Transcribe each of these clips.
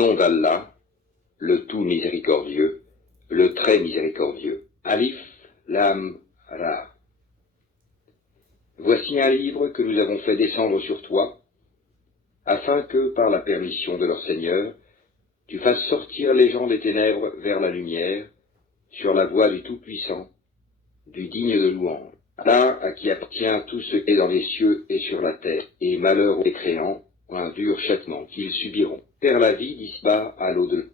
nom d'Allah, le tout miséricordieux, le très miséricordieux. Alif, Lam, Ra. Voici un livre que nous avons fait descendre sur toi, afin que, par la permission de leur Seigneur, tu fasses sortir les gens des ténèbres vers la lumière, sur la voie du Tout-Puissant, du digne de louange. Allah à qui appartient tout ce qui est dans les cieux et sur la terre, et malheur aux mécréants, un dur châtiment qu'ils subiront. Faire la vie d'ici-bas à l'au-delà.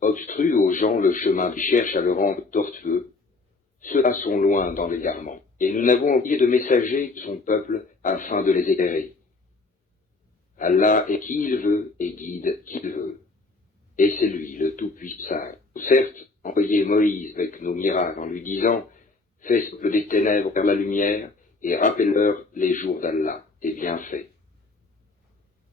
Obstrue aux gens le chemin qui cherche à le rendre tortueux, ceux-là sont loin dans l'égarement, et nous n'avons envoyé de messagers de son peuple afin de les éclairer. Allah est qui il veut et guide qui il veut, et c'est lui le Tout-Puissant. Certes, envoyé Moïse avec nos miracles en lui disant « Fais sortir des ténèbres vers la lumière et rappelle-leur les jours d'Allah, tes bienfaits. »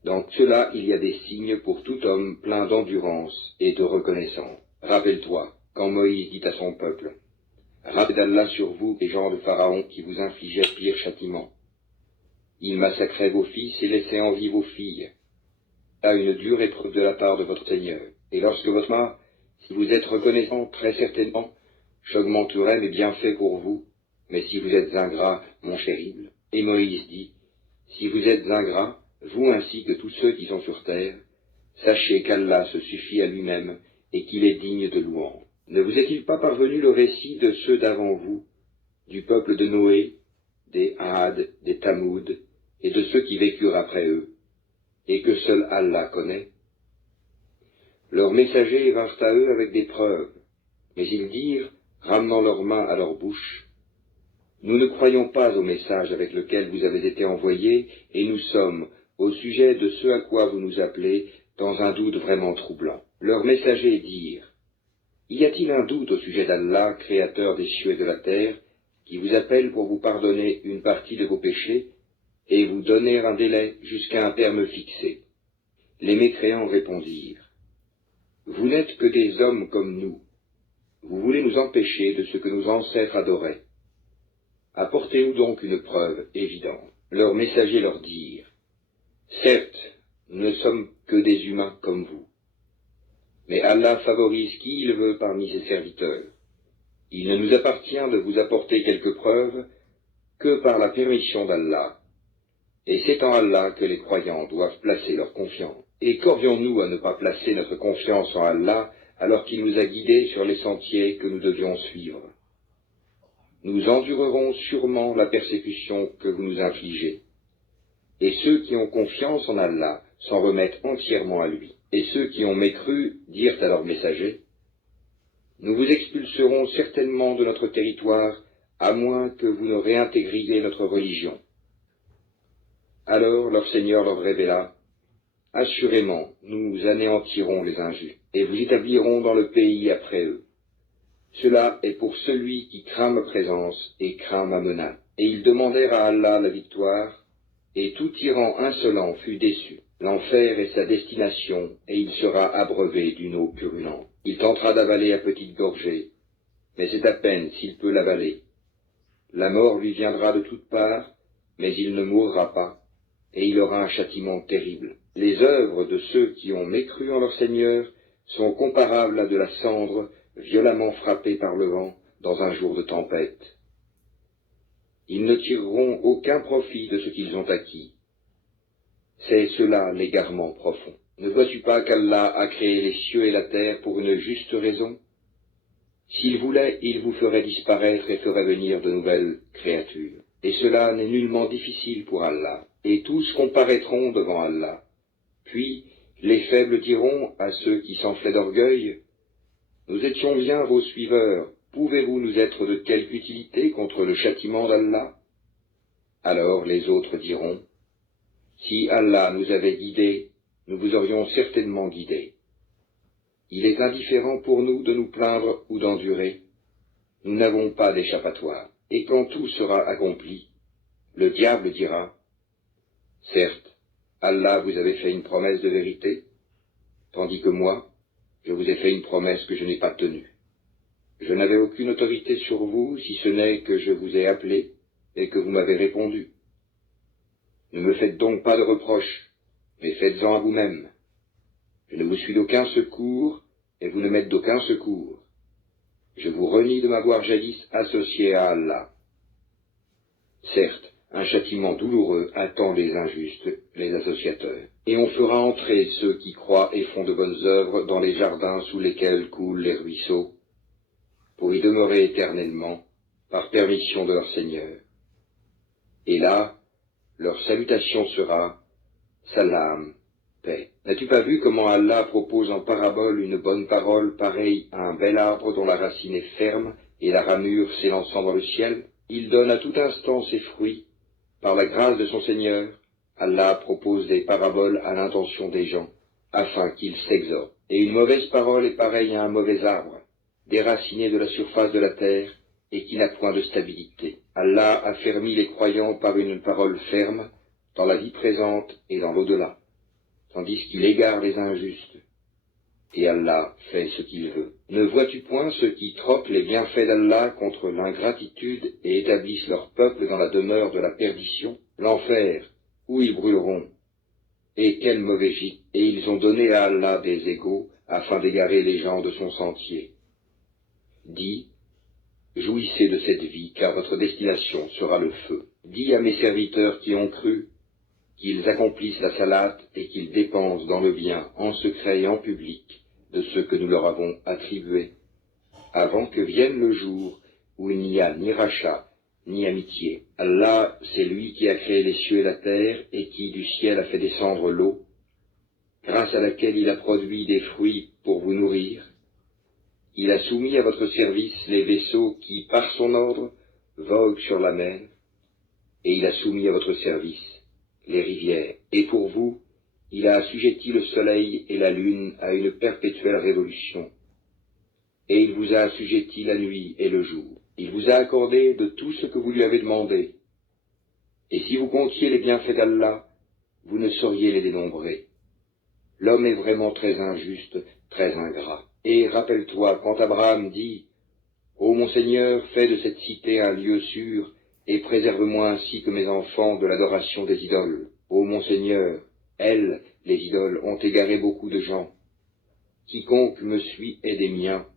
Dans cela, il y a des signes pour tout homme plein d'endurance et de reconnaissance. Rappelle-toi, quand Moïse dit à son peuple « Rappelez d'Allah sur vous, les gens de Pharaon qui vous infligeaient pire châtiment. Il massacrait vos fils et laissait en vie vos filles. Là une dure épreuve de la part de votre Seigneur. Et lorsque votre main, si vous êtes reconnaissant, très certainement, j'augmenterai mes bienfaits pour vous, mais si vous êtes ingrat, mon chérible. » Et Moïse dit « Si vous êtes ingrat, vous ainsi que tous ceux qui sont sur terre, sachez qu'Allah se suffit à lui-même et qu'il est digne de louange. Ne vous est-il pas parvenu le récit de ceux d'avant vous, du peuple de Noé, des Had, des Tamoud, et de ceux qui vécurent après eux, et que seul Allah connaît? Leurs messagers vinrent à eux avec des preuves, mais ils dirent, ramenant leurs mains à leur bouche, « Nous ne croyons pas au message avec lequel vous avez été envoyés, et nous sommes, au sujet de ce à quoi vous nous appelez, dans un doute vraiment troublant. » Leurs messagers dirent, « Y a-t-il un doute au sujet d'Allah, créateur des cieux et de la terre, qui vous appelle pour vous pardonner une partie de vos péchés, et vous donner un délai jusqu'à un terme fixé? » Les mécréants répondirent, « Vous n'êtes que des hommes comme nous. Vous voulez nous empêcher de ce que nos ancêtres adoraient. Apportez-nous donc une preuve évidente. » Leurs messagers leur dirent, « Certes, nous ne sommes que des humains comme vous. Mais Allah favorise qui il veut parmi ses serviteurs. Il ne nous appartient de vous apporter quelques preuves que par la permission d'Allah. Et c'est en Allah que les croyants doivent placer leur confiance. Et qu'aurions-nous à ne pas placer notre confiance en Allah alors qu'il nous a guidés sur les sentiers que nous devions suivre? Nous endurerons sûrement la persécution que vous nous infligez. Et ceux qui ont confiance en Allah s'en remettent entièrement à lui. Et ceux qui ont mécru dirent à leurs messagers, « Nous vous expulserons certainement de notre territoire, à moins que vous ne réintégriez notre religion. » Alors leur Seigneur leur révéla, « Assurément, nous anéantirons les injustes, et vous établirons dans le pays après eux. Cela est pour celui qui craint ma présence et craint ma menace. » Et ils demandèrent à Allah la victoire, et tout tyran insolent fut déçu. L'enfer est sa destination, et il sera abreuvé d'une eau purulente. Il tentera d'avaler à petite gorgée, mais c'est à peine s'il peut l'avaler. La mort lui viendra de toutes parts, mais il ne mourra pas, et il aura un châtiment terrible. Les œuvres de ceux qui ont mécru en leur Seigneur sont comparables à de la cendre violemment frappée par le vent dans un jour de tempête. Ils ne tireront aucun profit de ce qu'ils ont acquis. C'est cela l'égarement profond. Ne vois-tu pas qu'Allah a créé les cieux et la terre pour une juste raison? S'il voulait, il vous ferait disparaître et ferait venir de nouvelles créatures. Et cela n'est nullement difficile pour Allah. Et tous comparaîtront devant Allah. Puis les faibles diront à ceux qui s'enflaient d'orgueil, « Nous étions bien vos suiveurs, pouvez-vous nous être de quelque utilité contre le châtiment d'Allah ?» Alors les autres diront, « Si Allah nous avait guidés, nous vous aurions certainement guidés. Il est indifférent pour nous de nous plaindre ou d'endurer. Nous n'avons pas d'échappatoire. Et quand tout sera accompli, le diable dira, « Certes, Allah vous avait fait une promesse de vérité, tandis que moi, je vous ai fait une promesse que je n'ai pas tenue. Je n'avais aucune autorité sur vous, si ce n'est que je vous ai appelé et que vous m'avez répondu. Ne me faites donc pas de reproches, mais faites-en à vous-même. Je ne vous suis d'aucun secours, et vous ne m'êtes d'aucun secours. Je vous renie de m'avoir jadis associé à Allah. Certes, un châtiment douloureux attend les injustes, les associateurs. Et on fera entrer ceux qui croient et font de bonnes œuvres dans les jardins sous lesquels coulent les ruisseaux, pour y demeurer éternellement, par permission de leur Seigneur. Et là, leur salutation sera « Salam, paix ». N'as-tu pas vu comment Allah propose en parabole une bonne parole pareille à un bel arbre dont la racine est ferme et la ramure s'élançant dans le ciel? Il donne à tout instant ses fruits. Par la grâce de son Seigneur, Allah propose des paraboles à l'intention des gens, afin qu'ils s'exhortent. Et une mauvaise parole est pareille à un mauvais arbre, déraciné de la surface de la terre, et qui n'a point de stabilité. Allah affermit les croyants par une parole ferme, dans la vie présente et dans l'au-delà, tandis qu'il égare les injustes. Et Allah fait ce qu'il veut. Ne vois-tu point ceux qui troquent les bienfaits d'Allah contre l'ingratitude et établissent leur peuple dans la demeure de la perdition, l'enfer, où ils brûleront? Et quel mauvais gîte! Et ils ont donné à Allah des égaux, afin d'égarer les gens de son sentier. Dis, jouissez de cette vie, car votre destination sera le feu. Dis à mes serviteurs qui ont cru, qu'ils accomplissent la salate et qu'ils dépensent dans le bien, en secret et en public, de ce que nous leur avons attribué, avant que vienne le jour où il n'y a ni rachat, ni amitié. Allah, c'est lui qui a créé les cieux et la terre, et qui du ciel a fait descendre l'eau, grâce à laquelle il a produit des fruits pour vous nourrir. Il a soumis à votre service les vaisseaux qui, par son ordre, voguent sur la mer, et il a soumis à votre service les rivières. Et pour vous, il a assujetti le soleil et la lune à une perpétuelle révolution. Et il vous a assujetti la nuit et le jour. Il vous a accordé de tout ce que vous lui avez demandé. Et si vous comptiez les bienfaits d'Allah, vous ne sauriez les dénombrer. L'homme est vraiment très injuste, très ingrat. Et rappelle-toi, quand Abraham dit « Ô mon Seigneur, fais de cette cité un lieu sûr, et préserve-moi ainsi que mes enfants de l'adoration des idoles. Ô mon Seigneur, elles, les idoles, ont égaré beaucoup de gens. Quiconque me suit est des miens.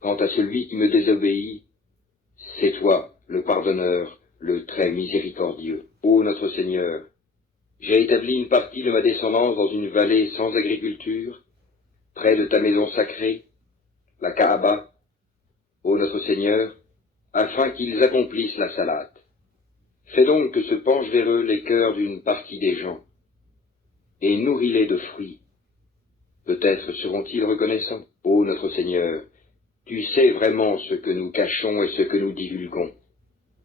Quant à celui qui me désobéit, c'est toi, le pardonneur, le très miséricordieux. Ô notre Seigneur, j'ai établi une partie de ma descendance dans une vallée sans agriculture, près de ta maison sacrée, la Kaaba, ô notre Seigneur, afin qu'ils accomplissent la salate. Fais donc que se penchent vers eux les cœurs d'une partie des gens, et nourris-les de fruits. Peut-être seront-ils reconnaissants. Ô notre Seigneur, tu sais vraiment ce que nous cachons et ce que nous divulguons.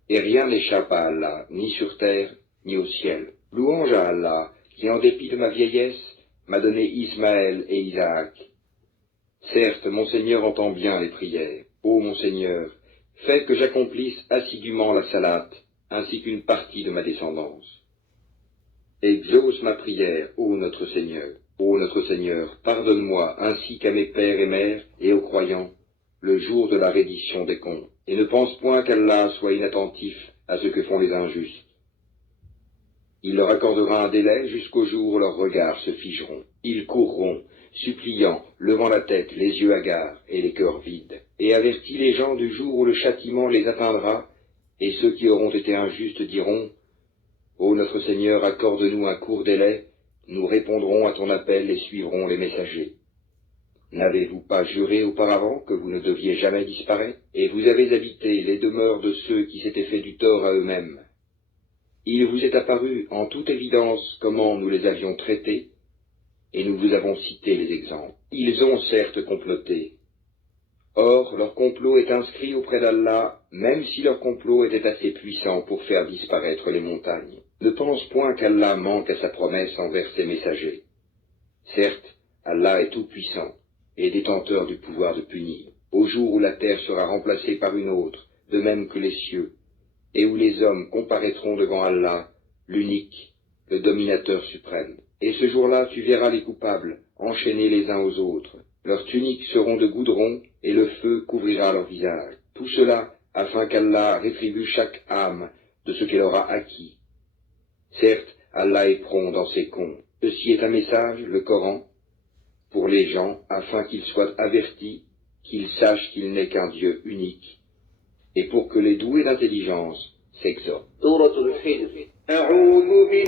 Et rien n'échappe à Allah, ni sur terre, ni au ciel. Louange à Allah, qui en dépit de ma vieillesse, m'a donné Ismaël et Isaac. Certes, mon Seigneur entend bien les prières. Ô mon Seigneur, fais que j'accomplisse assidûment la salate, ainsi qu'une partie de ma descendance. Exauce ma prière, ô notre Seigneur. Ô notre Seigneur, pardonne-moi, ainsi qu'à mes pères et mères, et aux croyants, le jour de la reddition des comptes. Et ne pense point qu'Allah soit inattentif à ce que font les injustes. Il leur accordera un délai jusqu'au jour où leurs regards se figeront. Ils courront, suppliant, levant la tête, les yeux hagards et les cœurs vides. Et avertis les gens du jour où le châtiment les atteindra, et ceux qui auront été injustes diront « Ô notre Seigneur, accorde-nous un court délai, nous répondrons à ton appel et suivrons les messagers. » N'avez-vous pas juré auparavant que vous ne deviez jamais disparaître? Et vous avez habité les demeures de ceux qui s'étaient fait du tort à eux-mêmes. Il vous est apparu en toute évidence comment nous les avions traités, et nous vous avons cité les exemples. Ils ont certes comploté. Or, leur complot est inscrit auprès d'Allah, même si leur complot était assez puissant pour faire disparaître les montagnes. Ne pense point qu'Allah manque à sa promesse envers ses messagers. Certes, Allah est tout-puissant et détenteur du pouvoir de punir. Au jour où la terre sera remplacée par une autre, de même que les cieux, et où les hommes comparaîtront devant Allah, l'unique, le dominateur suprême. Et ce jour-là, tu verras les coupables, enchaînés les uns aux autres. Leurs tuniques seront de goudron, et le feu couvrira leur visage. Tout cela, afin qu'Allah rétribue chaque âme de ce qu'elle aura acquis. Certes, Allah est prompt dans ses comptes. Ceci est un message, le Coran. pour les gens, afin qu'ils soient avertis, qu'ils sachent qu'il n'est qu'un Dieu unique, et pour que les doués d'intelligence s'exhortent. سورة الحجر. أعوذ بالله